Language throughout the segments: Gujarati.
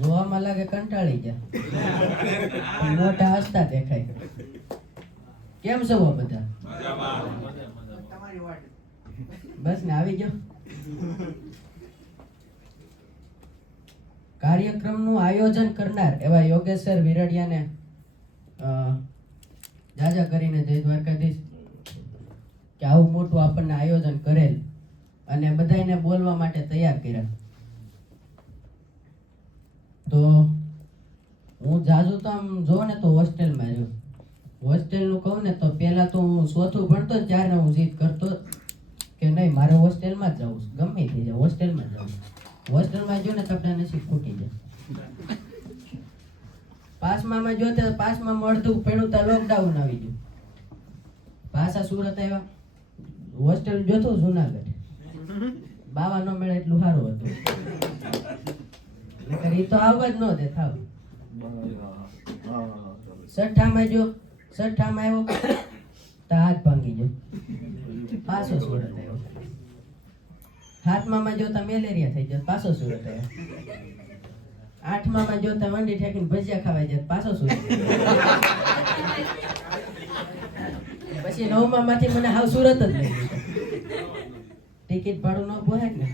જોવામાં લાગે કંટાળી ગયા, મોટા હસતા દેખાય. કેમ છો બધા? બસ ને આવી ગયો. કાર્યક્રમનું આયોજન કરનાર એવા યોગેશ સર વિરડિયાને જાજા કરીને જય દ્વારકાધીશ કે આવું મોટું આપણને આયોજન કરેલ અને બધાને બોલવા માટે તૈયાર કર્યા. તો હું જાજુ તો આમ જો ને તો હોસ્ટેલમાં રહ્યો. હોસ્ટેલનું કહું ને તો પહેલા તો હું ચોથું ભણતો ને ત્યારે હું જીદ કરતો કે નહીં મારે હોસ્ટેલમાં જ જવું, ગમે થઈ જાય હોસ્ટેલમાં જ જવું. હોસ્ટેલમાં જો ને તો આપણા નસીબ ફૂટી જાય. પાસમાં જોતે પાસમાં અડધું પડ્યું તો લોકડાઉન આવી ગયું. પાછા સુરત આવ્યા, હોસ્ટેલ જોતું જુનાગઢ, બાવા ન મળે એટલું સારું હતું. એ તો આવવા જ ન દે થાવ. છઠ્ઠામાં જો છઠ્ઠામાં આવ્યો તો હાથ ભાંગી ગયો, પાછો સુરત આવ્યો. સાતમામાં જોતા મેલેરિયા થઈ જાય, પાછો સુરત આવ્યો. આઠમામાં જોતા વંડી ઠેકીને ભજીયા ખાવાઈ જાય, પાછો સુરત. પછી નવમા માંથી મને હાવ સુરત જ લઈ ગયો. ટિકિટ ભાડું ન પોહાય ને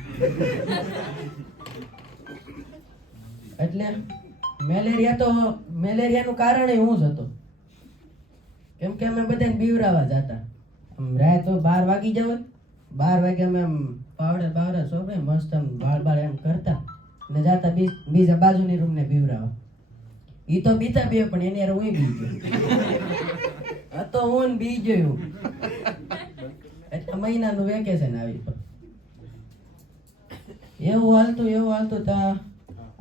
એટલે મેલેરિયાનું કારણ હું જ હતો. કેમ કે અમે બધાને બીવરાવા જતા. રાત 12 વાગી જવે, 12 વાગે અમે આમ પાવડર સોપે મસ્ત આમ બાળ એમ કરતા ને જાતા બીજા બાજુની રૂમ ને બીવરાવા. ઈ તો બીતા બે પણ એની યાર હું બી ગયો હતો. હું બી ગયો એટલે મહિનાનું વેકેશન આવી. એવું હાલતું તા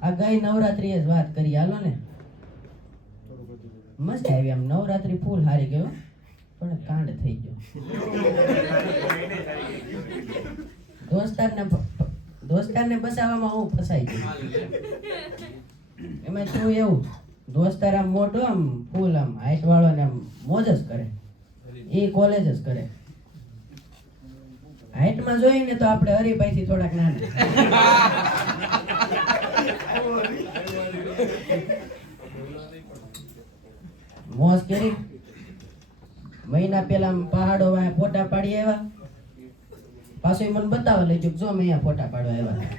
આ ગઈ નવરાત્રી જ વાત કરી. હાલો ને મસ્ત આવી, આમ નવરાત્રી ફૂલ હારી ગયો પણ કાંડ થઈ ગયો. દોસ્તારને બસાવવામાં હું ફસાઈ ગયો. એમાં શું એવું, દોસ્તાર આમ મોટો આમ ફૂલ આમ હાઈટ વાળો ને આમ મોજ જ કરે, એ કોલેજ જ કરે. હાઈટમાં જોઈને તો આપણે હરીફાઈથી થોડાક નાના. મોજ કરી. મહિના પેલા પહાડો વાય ફોટા પાડી આવ્યા. પાછું મને બતાવવા લઈ જો મેં અહીંયા ફોટા પાડવા આવ્યા.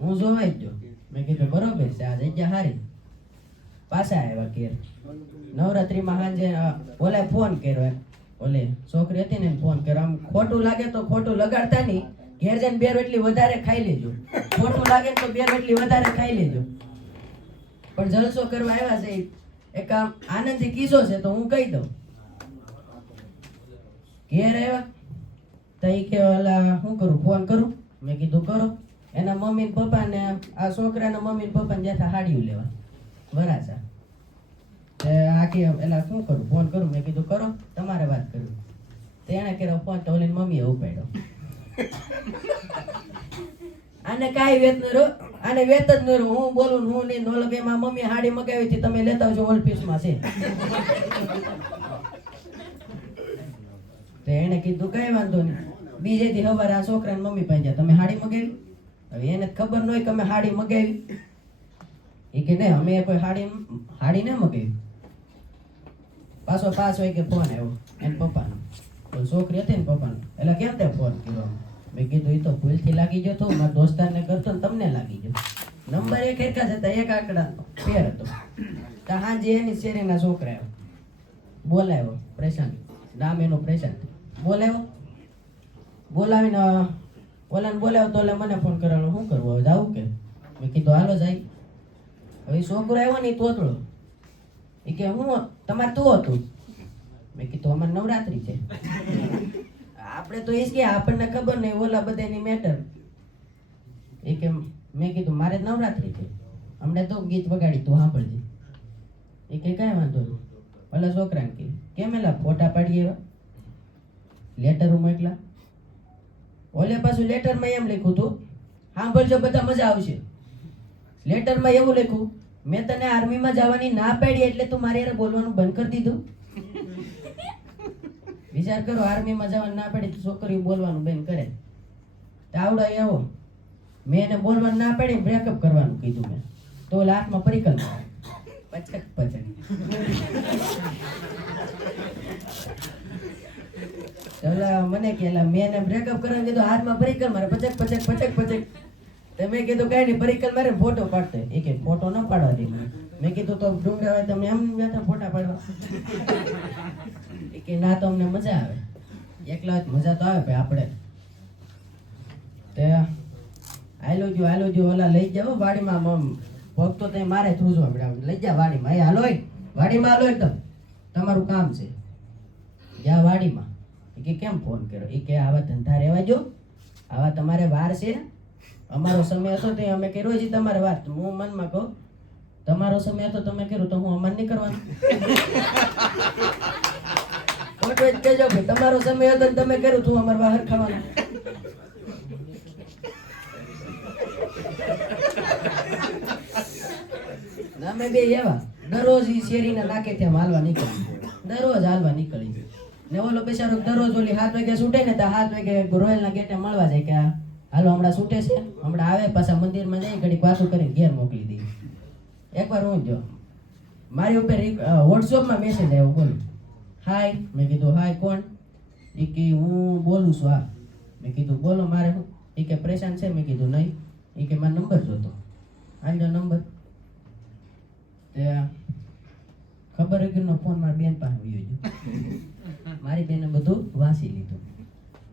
હું જોવાઈ જ ગયો. મેં કીધું બરોબર છે, આ જગ્યા સારી. પાછા આવ્યા ઘેર. નવરાત્રીમાં સાંજે ઓલે ફોન કર્યો, ઓલે છોકરી હતી ને ફોન કર્યો. આમ ખોટું લાગે તો ખોટું લગાડતા નહીં, ઘેર જઈને 2 રોટલી વધારે ખાઈ લેજો. ખોટું લાગે તો 2 રોટલી વધારે ખાઈ લેજો. પણ જલસો કરવા આવ્યા છે, એક આમ આનંદથી કિસ્સો છે તો હું કહી દઉં. ઘેર આવ્યા તો એ કે ઓલા શું કરું, ફોન કરું. મેં કીધું કરો. એના મમ્મી ને પપ્પા ને આ છોકરાના મમ્મી ને પપ્પા ને જતા હાડિયું લેવા વરાછા. આખી એલા શું કરું, ફોન કરું. મેં કીધું કરો, તમારે વાત કરું. તો એને કર્યો ફોન તો ઓલી મમ્મીએ ઉપાડ્યો. આને કાંઈ વેત ન રહ્યો, આને વેત જ ન રહ્યો. હું બોલું હું નહીં નોલો કે એમાં મમ્મી હાડી મગાવી હતી, તમે લેતા આવજો, ઓલ પીસમાં છે. તો એને કીધું કઈ વાંધો નહીં. બીજે દી સવારે આ છોકરાને મમ્મી પાસે જાય, તમે હાડી મગાવી? હવે એને ખબર ન હોય કે અમે હાડી મગાવી. એ કે નહીં અમે કોઈ હાડી ના મગાવી. પાછો હોય કે ફોન આવ્યો એને પપ્પાનો, છોકરી હતી ને પપ્પાનો. એટલે કેમ તે ફોન કર્યો? મેં કીધું એ તો ભૂલથી લાગી ગયો તો, મારા દોસ્તારને કરતો ને તમને લાગી ગયો. નંબર એક જ હતા, એક આંકડા ફેર હતો. તો હાજે એની શેરીના છોકરા આવ્યો, બોલાવ્યો. પ્રશાંત નામ એનું, પ્રશાંત બોલાવ્યો. બોલાવીને ઓલાને બોલાવ્યો તો ઓલા મને ફોન કરેલો, શું કરવું હવે જાવું કે? મેં કીધું હાલો જાય. હવે છોકરો આવ્યો ને તોતળો. એ કે હું તમારે તું હતું? મેં કીધું અમારે નવરાત્રી છે. આપણે તો એ જ કે આપણને ખબર નહીં, ઓલા બધાની મેટર. એ કે મેં કીધું મારે નવરાત્રી છે, હમણાં તો ગીત વગાડી તું સાંભળજે. એ કે કાંઈ વાંધો નહીં. ઓલા છોકરાને કે કેમ એલા ફોટા પાડીએ એવા લેટર મોકલા. ઓલે પાછું લેટરમાં એમ લખ્યું હતું, સાંભળજો બધા મજા આવશે. લેટરમાં એવું લખ્યું, મેં તને આર્મીમાં જવાની ના પાડી એટલે તું મારી યાર બોલવાનું બંધ કરી દીધું. વિચાર કરો, આર્મીમાં જવાનું ના પાડી તો છોકરીઓ બોલવાનું બંધ કરે. આવડો એવો મેં એને બોલવાનું ના પાડી બ્રેકઅપ કરવાનું કીધું મેં તો લાસ્ટમાં પરિકલ્પના પચક પચક મને કે મેં એને બ્રેકઅપ કરવાનું કીધું હાથમાં પરિકલ મારે પચક પચક પચક પચક તો મેં કીધું કઈ નહીં પરિકલ મારે ફોટો પાડતે એ કે ફોટો ન પાડવા દે મેં કીધું તો ડુંગરા હોય તમે એમ બેઠા ફોટા પાડવા એ કે ના તો અમને મજા આવે એકલા મજા તો આવે ભાઈ આપણે તે આયલો જો ઓલા લઈ જાવ વાડીમાં પગ તો તે મારે થ્રુજો આપણે લઈ જા વાડીમાં એ હાલો વાડીમાં હાલો એકદમ તમારું કામ છે જા વાડીમાં એ કે કેમ ફોન કર્યો એ કે આવા ધંધા રહેવા જો આવા તમારે વાર છે અમારો સમય હતો તે અમે કર્યો છે તમારે વાત હું મનમાં કહું તમારો સમય હતો તમે કર્યું તો હું અમન નહીં કરવાનું ખોટું જ કહેજો ભાઈ તમારો સમય હતો તમે કર્યું તું અમારે બહાર ખાવાનું અમે બે એવા દરરોજ ઈ શેરીના નાકે ત્યાં હાલવા નીકળી દરરોજ હાલવા નીકળી ને ઓલો બેચારો દરરોજ ઓલી 7 વાગે છૂટે ને તો 7 વાગે રોયલના ગેટે મળવા જાય કે હાલો હમણાં છૂટે છે હમણાં આવે પાછા મંદિરમાં જઈ ઘડીક વાતો કરીને ઘેર મોકલી દઈ એકવાર હું જો મારી ઉપર વોટ્સએપમાં મેસેજ આવ્યો બોલો હાય મેં કીધું હાય કોણ એ કે હું બોલું છું હા મેં કીધું બોલો મારે હું એ કે પરેશાન છે મેં કીધું નહીં એ કે મારો નંબર જોતો આજો નંબર તે ખબર વગરનો ફોન મારા બેન પાસે આવ્યો ગયો મારી બેને બધું વાંચી લીધું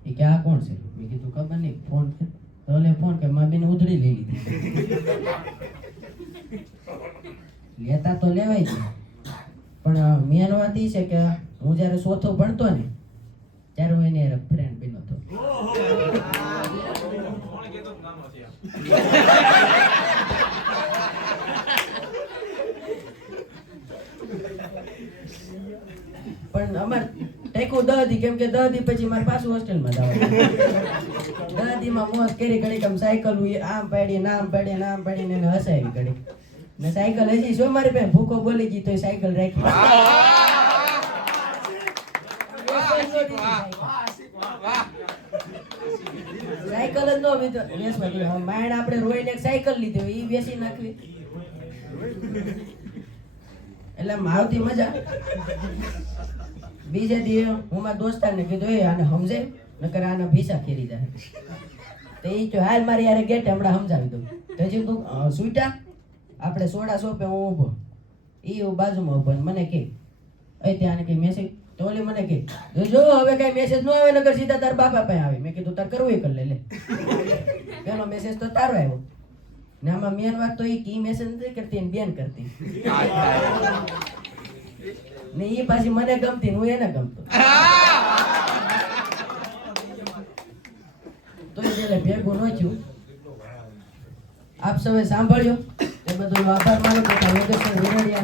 એ કે આ કોણ છે મેં કીધું ખબર નહીં ફોન છે તો ઓલે ફોન કે મારી બેને ઉધડી લઈ લીધી લેતા તો લેવાય છે પણ મેન વાત એ છે કે હું જ્યારે ચોથો ભણતો ને ત્યારે હું એને ફ્રેન્ડ બન્યો હતો પણ અમાર ટેકો 10 દી કેમ કે 10 દી પછી મારે પાછું હોસ્ટેલમાં જવાનું 10 દીમાં મોજ કરી ઘડી આમ સાયકલ આમ પાડી નામ પાડીને એને હસાવી ઘડી ને સાયકલ હજી શું મારી પાસે ભૂખો બોલી ગઈ તો સાયકલ રાખી સાયકલ જ નો વેચવા માયણ આપણે રોઈને એક સાયકલ લીધી ઈ વેચી નાખવી એટલે આવતી મજા બીજે દી હું મારા દોસ્તારને કીધું એ આને સમજે નકર આના ભીસા ખેરી જાય તો એ જો હાલ મારી યાર ગેટ હમણાં સમજાવી દઉં તો હજી તું સુઈટા આપણે સોડા શોપે હું ઊભો એ બાજુમાં ઊભો મને કે ત્યાં કઈ મેસેજ તો ઓલી મને કે જો હવે કઈ મેસેજ ન આવે નકર સીધા તાર બાપા પાસે આવે મેં કીધું તાર કરવું એ કર લે પેલો મેસેજ તો તારો આવ્યો ને આમાં મેન વાત તો એ કી મેસેજ નથી કરતી ને બેન કરતી ને એ પાછી મને ગમતી હું એને ગમતો તો એટલે ભેગું ન થયું આપ સૌએ સાંભળ્યો એ બધું આભાર માનો કે યોગેશ્વર વિરડિયા